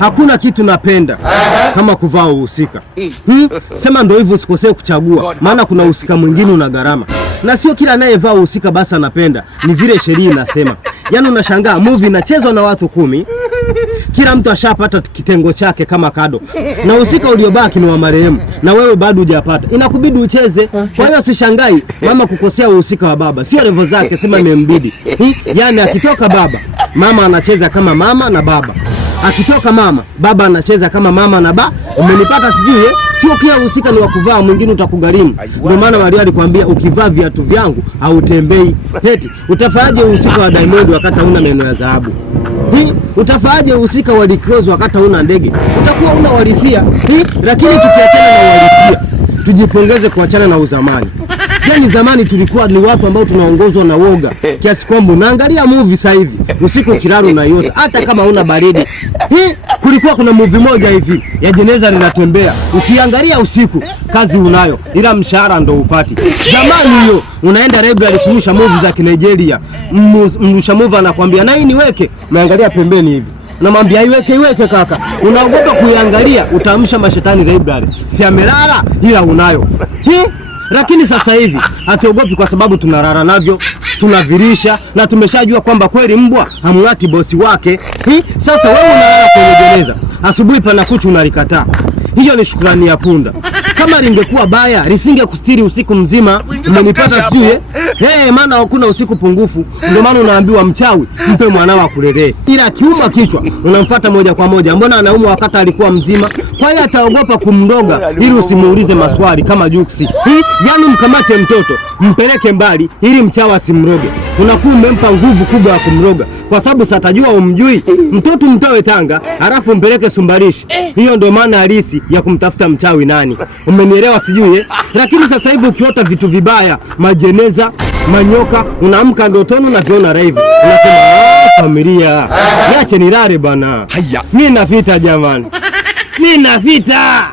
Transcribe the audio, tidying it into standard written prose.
Hakuna kitu napenda kama kuvaa uhusika. Sema ndio hivyo, usikosee kuchagua, maana kuna uhusika mwingine una gharama. Na sio kila anayevaa uhusika basi anapenda, ni vile sheria inasema. Yaani unashangaa movie inachezwa na watu 10. Kila mtu ashapata kitengo chake kama kado. Na uhusika uliobaki ni wa marehemu na wewe bado hujapata. Inakubidi ucheze. Kwa hiyo sishangai mama kukosea uhusika wa baba. Sio level zake, sema imembidi. Yaani akitoka baba, mama anacheza kama mama na baba. Akitoka mama, baba anacheza kama mama na ba. Umenipata sijui Sio kila uhusika ni wa kuvaa, mwingine utakugharimu. Ndio maana wali alikwambia ukivaa viatu vyangu hautembei. Eti utafahaje uhusika wa Diamond wakati huna meno ya dhahabu? Utafahaje uhusika wa Rick Ross wakati huna ndege? Utakuwa una walisia. Lakini tukiachana na walisia, tujipongeze kuachana na uzamani. Yaani zamani tulikuwa ni watu ambao tunaongozwa na woga kiasi kwamba unaangalia movie sasa hivi usiku kilalo na yote hata kama una baridi. Kulikuwa kuna movie moja hivi ya jeneza linatembea, ukiangalia usiku kazi unayo ila mshahara ndo upati. Zamani hiyo unaenda library kurusha movie za Nigeria, mrusha movie anakuambia na hii niweke, unaangalia pembeni hivi, namwambia iweke kaka, unaogopa kuiangalia utaamsha mashetani library, si amelala ila unayo. Lakini sasa hivi hatuogopi kwa sababu tunarara navyo, tunavirisha na tumeshajua kwamba kweli mbwa hamng'ati bosi wake. Sasa wewe unalala kwenye jeneza, asubuhi pana kuchu unalikataa. Hiyo ni shukrani ya punda. Kama lingekuwa baya, lisinge kustiri usiku mzima. Umenipata sijui maana hakuna usiku pungufu. Ndio maana unaambiwa mchawi mpe mwanao akulelee. Ila akiuma kichwa unamfuata moja kwa moja. Mbona anaumwa wakati alikuwa mzima? Kwa hiyo ataogopa kumdoga ili usimuulize maswali kama Juksi. Yaani mkamate mtoto, mpeleke mbali ili mchawi asimroge. Unakuwa umempa nguvu kubwa ya kumroga. Kwa sababu satajua umjui. Mtoto mtoe Tanga, alafu mpeleke Sumbarishi. Hiyo ndio maana halisi ya kumtafuta mchawi nani. Umenielewa sijui Lakini sasa hivi ukiota vitu vibaya, majeneza, manyoka, unaamka ndotoni na viona live. Unasema familia, niache nilale bana. Mimi napita jamani. Mimi napita.